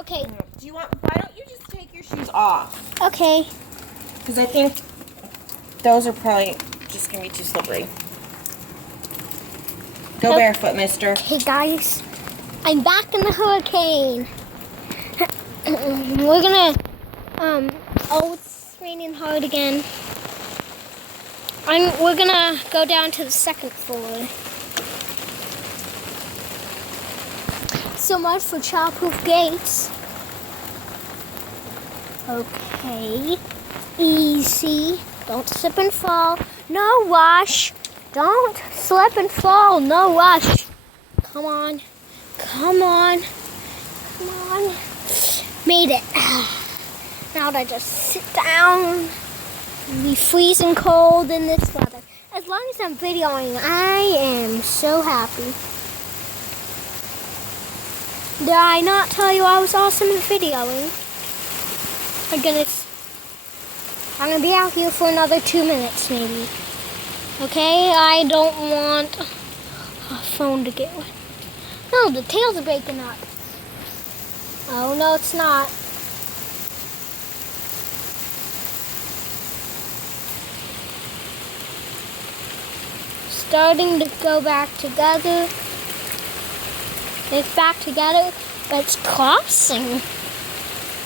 Okay. Why don't you just take your shoes off? Okay. Because I think those are probably just going to be too slippery. Go barefoot, mister. Hey guys, I'm back in the hurricane. We're gonna, oh, it's raining hard again. We're gonna go down to the second floor. So much for childproof gates. Okay, easy. Don't slip and fall. No rush. Don't slip and fall. No rush. Come on. Come on. Come on. Made it. Now I just sit down. Be freezing cold in this weather. As long as I'm videoing, I am so happy. Did I not tell you I was awesome at videoing? I'm gonna be out here for another 2 minutes maybe. Okay, I don't want a phone to get wet. No, the tails are breaking up. Oh, no, it's not. Starting to go back together. It's back together, but it's crossing.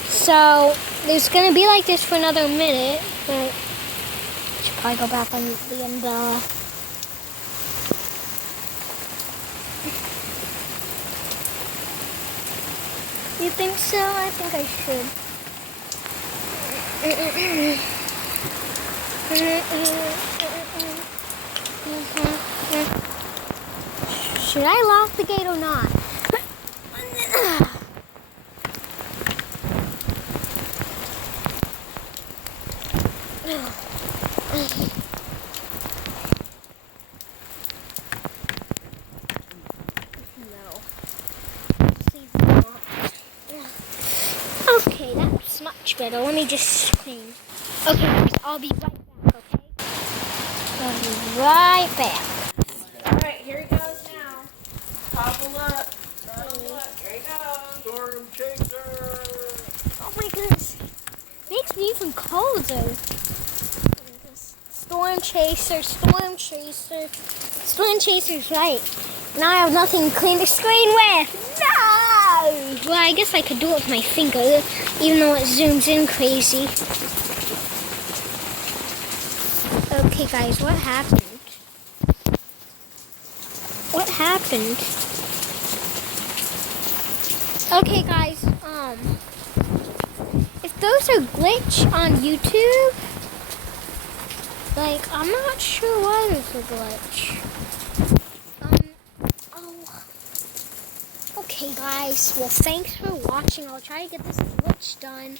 So, there's going to be like this for another minute, but I should probably go back on the umbrella. You think so? I think I should. Should I lock the gate or not? Okay, that's much better. Let me just scream. Okay, guys, I'll be right back, okay? I'll be right back. Alright, here he goes now. Topple up. Here he goes. Storm Chaser! Oh my goodness. Makes me even colder. Storm Chaser, Storm Chaser. Storm Chaser's right. Now I have nothing to clean the screen with. No! Well, I guess I could do it with my finger, even though it zooms in crazy. Okay, guys, what happened? What happened? Okay, guys, if those are glitch on YouTube, like, I'm not sure why there's a glitch. Okay, guys, well, thanks for watching. I'll try to get this glitch done.